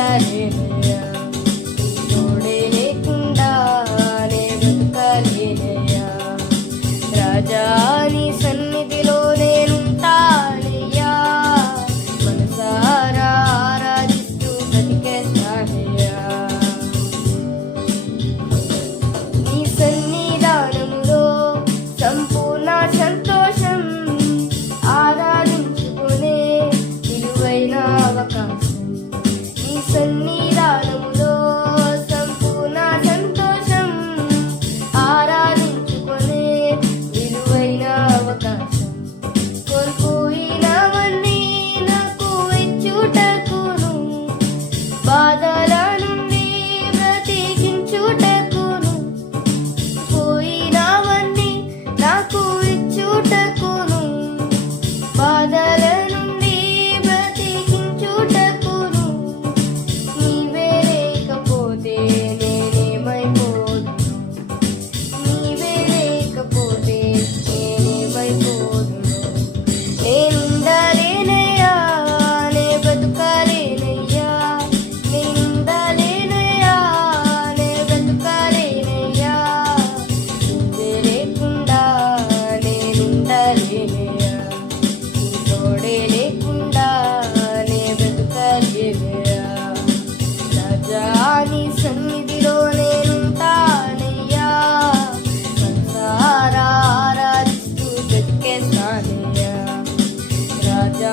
ఉండలేనయ్యా, తోడే లేకుండా నే బ్రతకలేనయ్యా. రాజా నీ సన్నిధిలో నేనుంటానయ్యా, మనసారా ఆరాధిస్తూ బ్రతికేస్తానయ్యా. నీ సన్నిధానములో సంపూర్ణ సంతోషం, ఆరాధించుకునే విలువైన అవకాశం. నీ సన్నిధానములో సంపూర్ణ సంతోషం, ఆరాధించుకునే విలువైన అవకాశం. కోల్పోయినవన్నీ నాకు ఇచ్చుటకును, బాధల నుండి బ్రతికించుటకును, పోయినవన్నీ నాకు ఇచ్చుటకును, బాధల నుండి బ్రతికించుటకును. నీవే లేకపోతే నేనేమైపోదును, నీవే లేకపోతే నేనేమైపోదును. నేనుండలేనయ్యా, నే బ్రతుకలేనయ్యా, నేనుండలేనయ్యా, నే బ్రతుకలేనయ్యా. నువ్వే లేకుండా నేనుండలేనయ్యా, నీ తోడే లేకుండా నే బ్రతుకలేనయ్యా. రాజా నీ సన్నిధిలో నేనుంటానయ్యా, మనసారా ఆరాధిస్తూ బ్రతికేస్తానయ్యా. రాజా